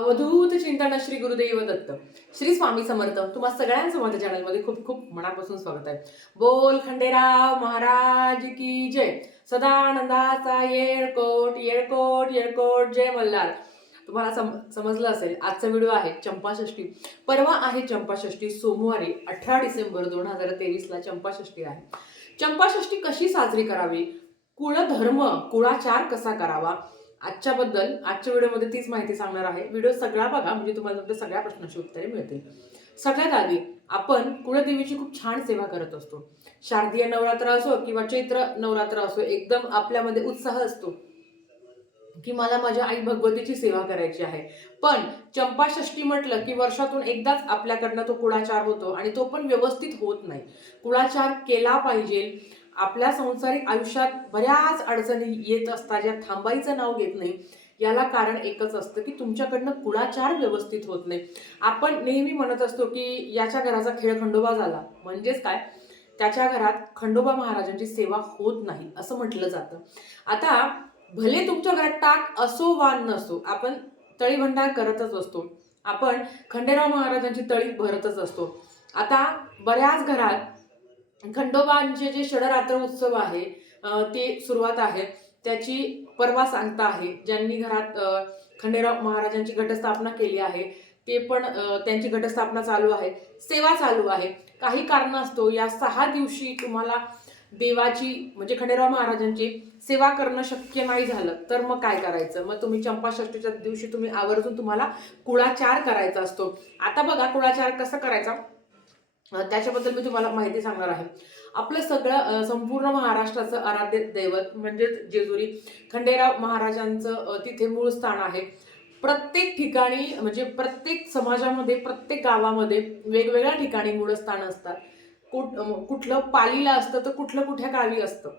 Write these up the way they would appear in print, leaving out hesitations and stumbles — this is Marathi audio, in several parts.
अवधूत चिंतन श्री गुरुदेव दत्त. श्री स्वामी समर्थ. तुम्हा सगळ्यांचं माझ्या चॅनलमध्ये खूप खूप मनापासून स्वागत आहे. बोल खंडेराव महाराज की जय. सदानंदाचा येळकोट येळकोट येळकोट जय मल्हार. तुम्हाला समजलं असेल, आजचा व्हिडिओ आहे चंपाषष्ठी. परवा आहे चंपाषष्ठी, सोमवारी 18 डिसेंबर 2023ला चंपाषष्ठी आहे. चंपाषष्ठी कशी साजरी करावी, कुळधर्म कुळाचार कसा करावा, आजच्या व्हिडिओमध्ये तीच माहिती सांगणार आहे. व्हिडिओ सगळा बघा, म्हणजे तुम्हाला तुमच्या सगळ्या प्रश्नांची उत्तरे मिळतील. सगळ्यात आधी आपण कुळदेवीची खूप छान सेवा करत असतो. शारदीय नवरात्र असो किंवा चैत्र नवरात्र असो, एकदम आपल्यामध्ये उत्साह असतो की मला माझ्या आई भगवतीची सेवा करायची आहे. पण चंपाषष्ठी म्हटलं की वर्षातून एकदाच आपल्याकडनं तो कुळाचार होतो आणि तो पण व्यवस्थित होत नाही. कुळाचार केला पाहिजे. आपल्या संसारिक आयुष्यात बऱ्याच अडचणी येत असतात, ज्या थांबायचं नाव घेत नाही. याला कारण एकच असतं की तुमच्याकडनं कुळाचार व्यवस्थित होत नाही. आपण नेहमी म्हणत असतो की याच्या घराचा खेळ खंडोबा झाला, म्हणजेच काय, त्याच्या घरात खंडोबा महाराजांची सेवा होत नाही असं म्हटलं जातं. आता भले तुमच्या घरात टाक असो वा नसो, आपण तळी भंडार करतच असतो. आपण खंडेराव महाराजांची तळी भरतच असतो. आता बऱ्याच घरात खंडोबांचे जे षडरात्र उत्सव आहे ते सुरुवात आहे, त्याची परवा सांगता आहे. ज्यांनी घरात खंडेराव महाराजांची घटस्थापना केली आहे ते पण त्यांची घटस्थापना चालू आहे, सेवा चालू आहे. काही कारण असतो या 6 दिवशी तुम्हाला देवाची म्हणजे खंडेराव महाराजांची सेवा करणं शक्य नाही झालं तर मग काय करायचं? मग तुम्ही चंपाषष्ठीच्या दिवशी तुम्ही आवर्जून तुम्हाला कुळाचार करायचा असतो. आता बघा कुळाचार कसा करायचा त्याच्याबद्दल मी तुम्हाला माहिती सांगणार आहे. आपलं सगळं संपूर्ण महाराष्ट्राचं आराध्य दैवत म्हणजेच जेजुरी खंडेराव महाराजांचं तिथे मूळ स्थान आहे. प्रत्येक ठिकाणी म्हणजे प्रत्येक समाजामध्ये प्रत्येक गावामध्ये वेगवेगळ्या ठिकाणी मूळस्थान असतात. कुठलं पालीला असतं तर कुठलं कुठल्या गावी असतं.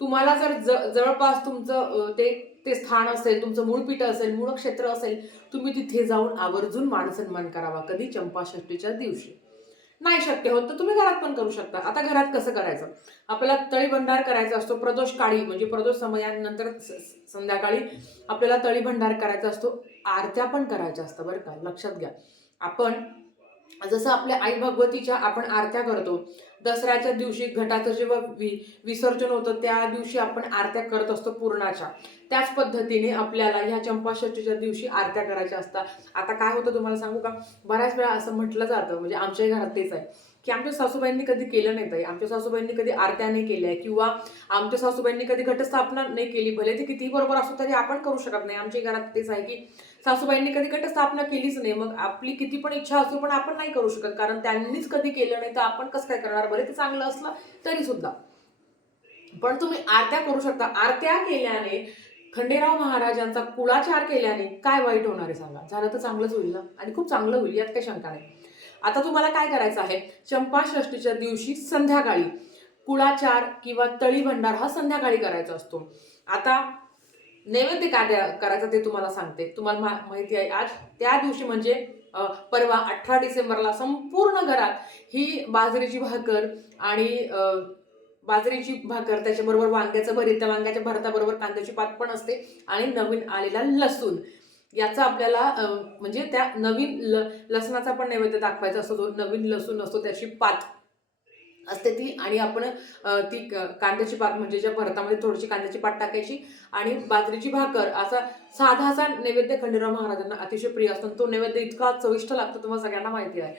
तुम्हाला जर जवळपास तुमचं ते स्थान असेल, तुमचं मूळ पीठ असेल, मूळ क्षेत्र असेल, तुम्ही तिथे जाऊन आवर्जून मान सन्मान करावा. कधी चंपाषष्ठीच्या दिवशी. नाही शक्य होत तर तुम्ही घरात पण करू शकता. आता घरात कसं करायचं? आपल्याला तळीभंडार करायचा असतो. प्रदोष काळी म्हणजे प्रदोष समयानंतर संध्याकाळी आपल्याला तळीभंडार करायचा असतो. आरत्या पण करायच्या असतात बरं का, लक्षात घ्या. आपण जसं आपल्या आई भगवतीच्या आपण आरत्या करतो, दसऱ्याच्या दिवशी घटाचं जेव्हा विसर्जन होतं त्या दिवशी आपण आरत्या करत असतो पूर्णाच्या, त्याच पद्धतीने आपल्याला ह्या चंपाषष्ठीच्या दिवशी आरत्या करायच्या असतात. आता काय होतं तुम्हाला सांगू का, बऱ्याच वेळा असं म्हटलं जातं, म्हणजे आमच्याही घरात तेच आहे की आमच्या सासूबाईंनी कधी केलं नाही ताई, आमच्या सासूबाईंनी कधी आरत्या नाही केल्या किंवा आमच्या सासूबाईंनी कधी घटस्थापना नाही केली. भले ते कितीही बरोबर असो तरी आपण करू शकत नाही. आमच्या घरात तेच आहे की सासूबाईंनी कधी घटस्थापना केलीच नाही. मग आपली किती पण इच्छा असो पण आपण नाही करू शकत, कारण त्यांनीच कधी केलं नाही तर आपण कसं काय करणार? भले ते चांगलं असलं तरी सुद्धा. पण तुम्ही आरत्या करू शकता. आरत्या केल्याने, खंडेराव महाराजांचा कुळाचार केल्याने काय वाईट होणार आहे सांगा? झालं तर चांगलंच होईल ना, आणि खूप चांगलं होईल, यात काही शंका नाही. आता तुम्हाला काय करायचं आहे, चंपाषष्ठीच्या दिवशी संध्याकाळी कुळाचार किंवा तळीभंडार हा संध्याकाळी करायचा असतो. आता नैवेद्य काय करायचं ते तुम्हाला सांगते. तुम्हाला माहिती आहे आज त्या दिवशी म्हणजे परवा 18 डिसेंबरला संपूर्ण घरात ही बाजरीची भाकर आणि त्याच्याबरोबर वांग्याचं भरीत, त्या वांग्याच्या भरताबरोबर कांद्याची पात पण असते आणि नवीन आलेला लसूण, याचा आपल्याला म्हणजे त्या नवीन लसणाचा पण नैवेद्य दाखवायचा असतो. नवीन लसूण असतो, त्याची पात असते ती, आणि आपण ती कांद्याची पात म्हणजे ज्या भरतामध्ये थोडीशी कांद्याची पात टाकायची आणि बाजरीची भाकर, असा साधासा नैवेद्य खंडेराव महाराजांना अतिशय प्रिय असतो. तो नैवेद्य इतका चविष्ट लागतो, तुम्हाला सगळ्यांना माहिती आहे.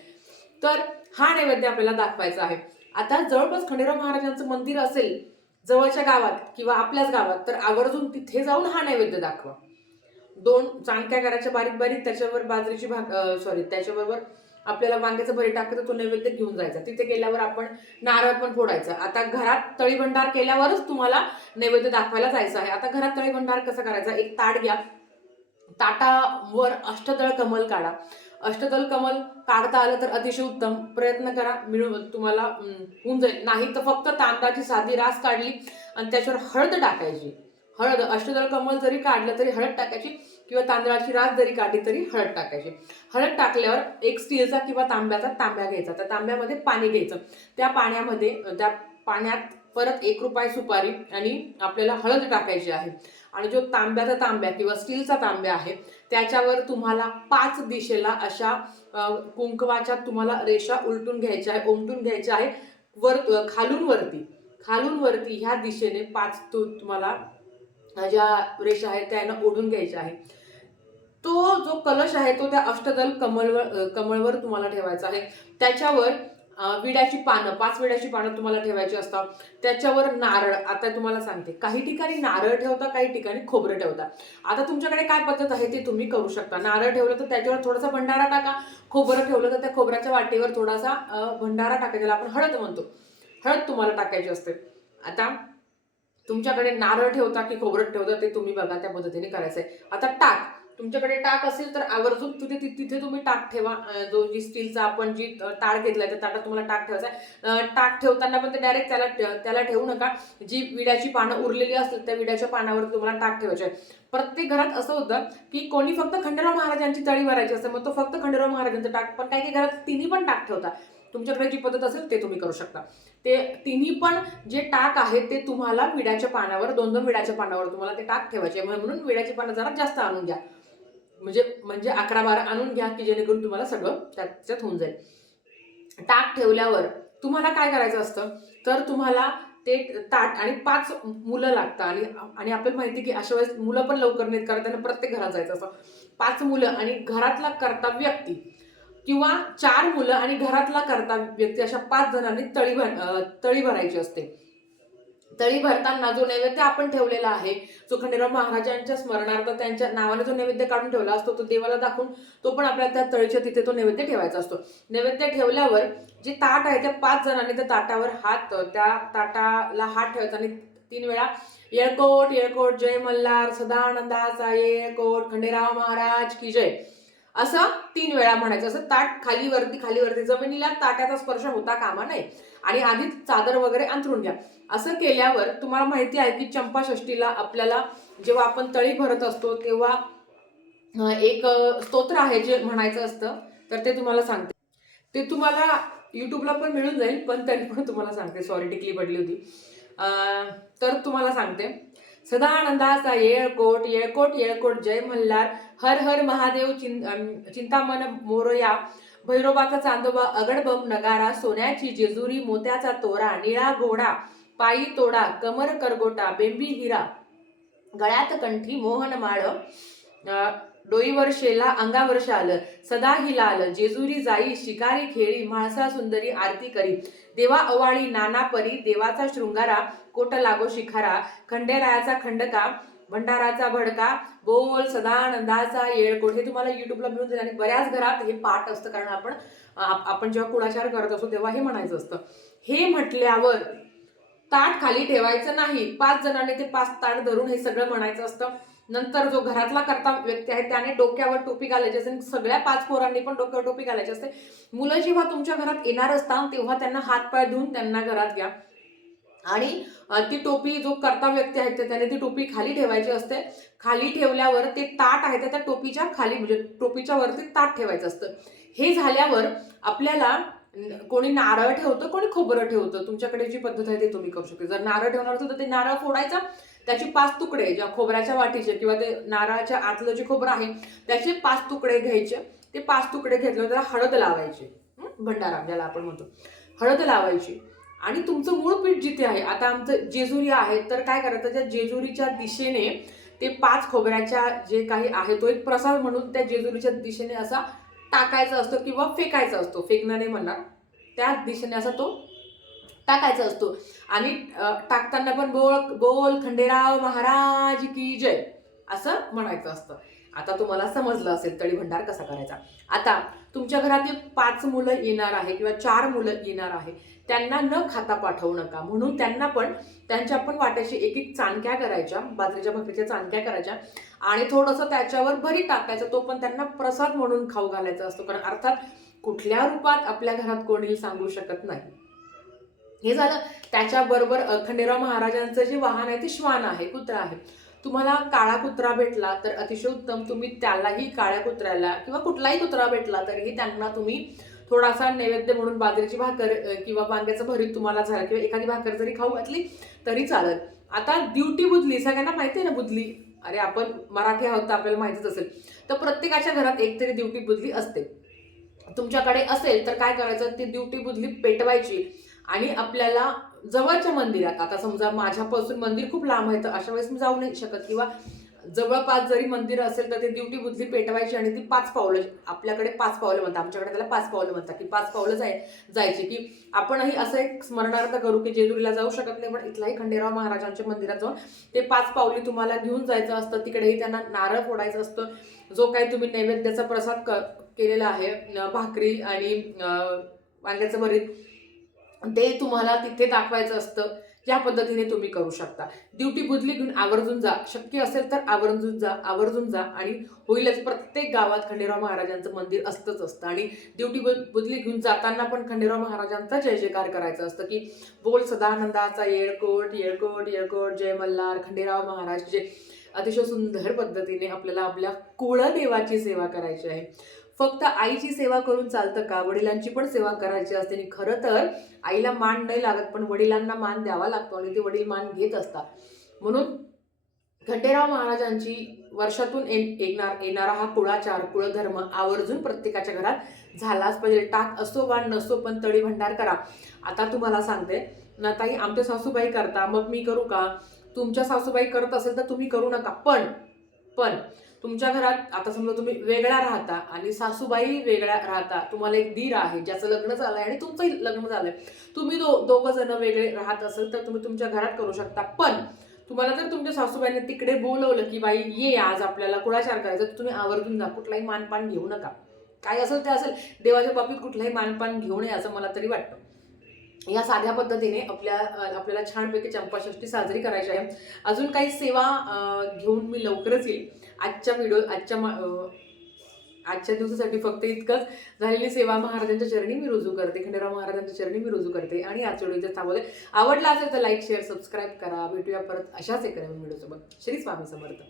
तर हा नैवेद्य आपल्याला दाखवायचा आहे. आता जवळपास खंडेराव महाराजांचं मंदिर असेल जवळच्या गावात किंवा आपल्याच गावात, तर आवर्जून तिथे जाऊन हा नैवेद्य दाखवा. 2 चाणक्या करायच्या बारीक बारीक, त्याच्यावर बाजरीची त्याच्याबरोबर आपल्याला वांग्याचं भरीत टाकायचं, तो नैवेद्य घेऊन जायचा. तिथे गेल्यावर आपण नारळ पण फोडायचा. आता घरात तळीभंडार केल्यावरच तुम्हाला नैवेद्य दाखवायला जायचं आहे. आता घरात तळीभंडार कसा करायचा? एक ताट घ्या, ताटावर अष्टदळ कमल काढा. अष्टदल कमल काढता आलं तर अतिशय उत्तम, प्रयत्न करा, तुम्हाला होऊन जाईल. नाही तर फक्त तांदळाची साधी रास काढली आणि त्याच्यावर हळद टाकायची. हळद, अष्टदल कमल जरी काढलं तरी हळद टाकायची किंवा तांदळाची रास जरी काढली तरी हळद टाकायची. हळद टाकल्यावर एक स्टीलचा किंवा तांब्याचा तांब्या घ्यायचा, त्या तांब्यामध्ये पाणी घ्यायचं. त्या पाण्यात परत 1 रुपये सुपारी आणि आपल्याला हळद टाकायची आहे. आणि जो तांब्या किंवा स्टीलचा तांब्या आहे त्याच्यावर तुम्हाला 5 दिशेला अशा कुंकवाच्या तुम्हाला रेषा उलटून घ्यायच्या आहे, उमटून घ्यायच्या आहे, खालून वरती ह्या दिशेने 5 तुम्हाला ज्या रेषा आहेत त्या ओढून घ्यायच्या आहे. तो जो कलश आहे तो त्या अष्टदल कमळवर तुम्हाला ठेवायचा आहे. त्याच्यावर विड्याची पानं, 5 विड्याची पानं तुम्हाला ठेवायची असतात. त्याच्यावर नारळ, आता तुम्हाला सांगते, काही ठिकाणी नारळ ठेवता, काही ठिकाणी खोबरं ठेवता. आता तुमच्याकडे काय पद्धत आहे ते तुम्ही करू शकता. नारळ ठेवलं तर त्याच्यावर थोडासा भंडारा टाका, खोबरं ठेवलं तर त्या खोबऱ्याच्या वाटीवर थोडासा भंडारा टाका, ज्याला आपण हळद म्हणतो. हळद तुम्हाला टाकायची असते. आता तुमच्याकडे नारळ ठेवता की खोबरं ठेवता ते तुम्ही बघा, त्या पद्धतीने करायचंय. आता टाक, तुमच्याकडे टाक असेल तर आवर्जून तिथे तुम्ही टाक ठेवा. जो जी स्टीलचा आपण जी ताट घेतलाय त्या ताटात तुम्हाला टाक ठेवायचा आहे. टाक ठेवताना पण ते डायरेक्ट त्याला ठेवू नका. जी विड्याची पानं उरलेली असतात त्या विड्याच्या पानावर तुम्हाला टाक ठेवायचे आहे. प्रत्येक घरात असं होतं की कोणी फक्त खंडेराव महाराजांची तळी भरायची असते, मग तो फक्त खंडेराव महाराजांचं टाक, पण काही घरात तिन्ही पण टाक ठेवतात. तुमच्याकडे जी पद्धत असेल ते तुम्ही करू शकता. ते तिन्ही पण जे टाक आहे ते तुम्हाला विड्याच्या पानावर, 2-2 विड्याच्या पानावर तुम्हाला ते टाक ठेवायचे. म्हणून विड्याची पानं जरा जास्त आणून घ्या, म्हणजे 11-12 आणून घ्या की जेणेकरून तुम्हाला सगळं त्याच्यात होऊन जाईल. टाक ठेवल्यावर तुम्हाला काय करायचं असतं, तर तुम्हाला ते ताट आणि 5 मुलं लागतात. आणि आपल्याला माहिती की अशा वेळेस मुलं पण लवकर नाहीत, कारण त्यांना प्रत्येक घरात जायचं असतं. 5 मुलं आणि घरातला कर्ता व्यक्ती किंवा 4 मुलं आणि घरातला कर्ता व्यक्ती, अशा 5 जणांनी तळी भरायची असते. तळी भरताना जो नैवेद्य आपण ठेवलेला आहे, जो खंडेराव महाराजांच्या स्मरणार्थ त्यांच्या नावाने जो नैवेद्य काढून ठेवला असतो, तो देवाला दाखवून तो पण आपल्याला त्या तळीच्या तिथे तो नैवेद्य ठेवायचा असतो. नैवेद्य ठेवल्यावर जे ताट आहे त्या 5 जणांनी त्या ताटावर त्या ताटाला हात ठेवायचा आणि 3 वेळा येळकोट येळकोट जय मल्हार सदानंदाचा येळकोट खंडेराव महाराज की जय असं 3 वेळा म्हणायचं. असं ताट खालीवरती जमिनीला ताटाचा स्पर्श होता कामा नये. आणि आधीच चादर वगैरे अंथरून घ्या. असं केल्यावर तुम्हाला माहिती आहे की चंपाषष्ठीला आपल्याला जेव्हा आपण तळी भरत असतो तेव्हा एक स्तोत्र आहे जे म्हणायचं असतं, तर ते तुम्हाला सांगते. ते तुम्हाला युट्यूबला पण मिळून जाईल, पण तरी पण तुम्हाला सांगते. सॉरी, टिकली पडली होती. तर तुम्हाला सांगते. सदानंदाचा येळकोट येळकोट येळकोट जय मल्हार, हर हर महादेव चिंतामन मोरया, भैरोबाचा चांदोबा अगडबम नगारा, सोन्याची जेजुरी मोत्याचा तोरा, निळा घोडा पायी तोडा, कमर करगोटा बेंबी हिरा, गळ्यात कंठी मोहन माळ, डोईवर शेला अंगावर शाल, सदा ही लाल, जेजुरी जाई शिकारी खेळी, म्हाळसा सुंदरी आरती करी, देवा अवाळी नाना परी, देवाचा शृंगारा कोट लागो शिखारा, खंडेरायाचा खंडका भंडाराचा भडका, बोल सदानंदाचा येळकोट. हे तुम्हाला युट्यूबला मिळून जाईल आणि बऱ्याच घरात हे पाठ असतं, कारण आपण जेव्हा कुळाचार करत असतो तेव्हा हे म्हणायचं असतं. हे म्हटल्यावर ताट खाली ठेवायचं नाही. 5 जणांनी ते 5 ताट धरून हे सगळं म्हणायचं असतं. नंतर जो घरातला कर्ता व्यक्ती आहे त्याने डोक्यावर टोपी घालायची असते. सगळ्या 5 पोरांनी पण डोक्यावर टोपी घालायची असते. मुलं जेव्हा तुमच्या घरात येणार असतात तेव्हा त्यांना हात पाय धुवून त्यांना घरात घ्या आणि ती टोपी, जो कर्ता व्यक्ती आहे त्याने ती टोपी खाली ठेवायची असते. खाली ठेवल्यावर ते ताट आहे त्या टोपीच्या खाली, म्हणजे टोपीच्या वरती ताट ठेवायचं असतं. हे झाल्यावर आपल्याला कोणी नारळ ठेवतं, कोणी खोबरं ठेवतं. तुमच्याकडे जी पद्धत आहे ते तुम्ही करू शकता. जर नारळ ठेवणार असेल तर ते नारळ फोडायचा, त्याचे 5 तुकडे, ज्या खोबऱ्याच्या वाटीचे किंवा ते नारळाच्या आतलं जे खोबरं आहे त्याचे 5 तुकडे घ्यायचे. ते 5 तुकडे घेतल्यावर त्याला हळद लावायची, भंडारा ज्याला आपण म्हणतो, हळद लावायची. आणि तुमचं मूळ पीठ जिथे आहे, आता आमचं जेजुरी आहे, तर काय करायचं, त्या जेजुरीच्या दिशेने ते 5 खोबऱ्याच्या जे काही आहे तो एक प्रसाद म्हणून त्या जेजुरीच्या दिशेने असा टाकायचा असतो किंवा फेकायचा असतो. फेकणं नाही म्हणणार, त्या दिशेने असा तो टाकायचा असतो. आणि टाकताना पण बोल बोल खंडेराव महाराज की जय असं म्हणायचं असतं. आता तुम्हाला समजलं असेल तळी भंडार कसा करायचा. आता तुमच्या घरात 5 मुलं येणार आहे किंवा 4 मुलं येणार आहे, त्यांना न खाता पाठवू नका. म्हणून त्यांना पण त्यांच्या पण वाट्याची एक चाणक्या करायच्या, बाजरीच्या भाकरीच्या चाणक्या करायच्या आणि थोडंसं त्याच्यावर भरी टाकायचं. तो पण त्यांना प्रसाद म्हणून खाऊ घालायचा असतो, कारण अर्थात कुठल्या रूपात आपल्या घरात कोणी सांगू शकत नाही. हे झालं. त्याच्याबरोबर खंडेराव महाराजांचं जे वाहन आहे ते श्वान आहे, कुत्रा आहे. तुम्हाला काळा कुत्रा भेटला तर अतिशय उत्तम. तुम्ही त्यालाही, काळ्या कुत्र्याला किंवा कुठलाही कुत्रा भेटला तरीही त्यांना तुम्ही थोडासा नैवेद्य म्हणून बाजरीची भाकर किंवा वांग्याचं भरीत तुम्हाला झालं किंवा एखादी भाकर जरी खाऊ घातली तरी चालत. आता ड्युटी बुदली, सगळ्यांना माहिती आहे ना बुदली, अरे आपण मराठी आहोत तर आपल्याला माहितीच असेल. तर प्रत्येकाच्या घरात एकतरी दिवटी बुधली असते. तुमच्याकडे असेल तर काय करायचं, ती दिवटी बुधली पेटवायची आणि आपल्याला जवळच्या मंदिरात, आता समजा माझ्यापासून मंदिर खूप लांब आहे तर अशा वेळेस मी जाऊ नाही शकत, किंवा जवळपास जरी मंदिर असेल तर ते दिवटी बुधली पेटवायची आणि ती 5 पावलं, आपल्याकडे 5 पावलं म्हणतात, आमच्याकडे त्याला 5 पावलं म्हणतात, की 5 पावलं जायची, की आपणही असं एक स्मरणार्थ करू की जेजुरीला जाऊ शकत नाही पण इथलाही खंडेराव महाराजांच्या मंदिरात जाऊन ते 5 पावली तुम्हाला घेऊन जायचं असतं. तिकडेही त्यांना नारळ फोडायचं असतं. जो काही तुम्ही नैवेद्याचा प्रसाद केलेला आहे, भाकरी आणि वांग्याचं भरीत, ते तुम्हाला तिथे दाखवायचं असतं. या पद्धतीने तुम्ही करू शकता. दिवटी बुधली घेऊन आवर्जून जा, शक्य असेल तर आवर्जून जा आणि होईलच. प्रत्येक गावात खंडेराव महाराजांचं मंदिर असतं आणि दिवटी बुधली घेऊन जाताना पण खंडेराव महाराजांचा जय जयकार करायचा असतं, की बोल सदानंदाचा येळकोट येळकोट येळकोट, जय मल्हार खंडेराव महाराज. जे अतिशय सुंदर पद्धतीने आपल्याला आपल्या कुळदेवाची सेवा करायची आहे. फक्त आईची सेवा करून चालतं का, वडिलांची पण सेवा करायची असते. आणि खरं तर आईला मान नाही लागत पण वडिलांना मान द्यावा लागतो आणि ते वडील मान घेत असतात. म्हणून खंडेराव महाराजांची वर्षातून येणारा हा कुळाचार, कुळधर्म आवर्जून प्रत्येकाच्या घरात झालाच पाहिजे. टाक असो वा नसो पण तळी भंडार करा. आता तुम्हाला सांगते ना ताई, आमच्या सासूबाई करता, मग मी करू का? तुमच्या सासूबाई करत असेल तर तुम्ही करू नका. पण तुमच्या घरात आता समजा तुम्ही वेगळा राहता आणि सासूबाई वेगळ्या राहता, तुम्हाला एक दीर आहे ज्याचं लग्न झालंय आणि तुमचंही लग्न झालंय, तुम्ही दोघं जण वेगळे राहत असेल तर तुम्ही तुमच्या घरात करू शकता. पण तुम्हाला जर तुमच्या सासूबाईने तिकडे बोलवलं की बाई ये आज आपल्याला कुळाचार करायचा, तर तुम्ही आवर्जून जा. कुठलाही मानपान घेऊ नका. काय असेल ते असेल, देवाच्या बाबतीत कुठलाही मानपान घेऊ नये असं मला तरी वाटतं. या साध्या पद्धतीने आपल्याला छानपैकी चंपाषष्ठी साजरी करायची आहे. अजून काही सेवा घेऊन मी लवकरच येईल. आजच्या दिवसासाठी फक्त इतकंच. झालेली सेवा महाराजांच्या चरणी मी रुजू करते, खंडेराव महाराजांच्या चरणी मी रुजू करते. आणि आजच्या व्हिडिओ थांबवते. आवडला असेल तर लाईक शेअर सबस्क्राईब करा. भेटूया परत अशाच एका नवीन व्हिडिओसोबत. श्री स्वामी समर्थ.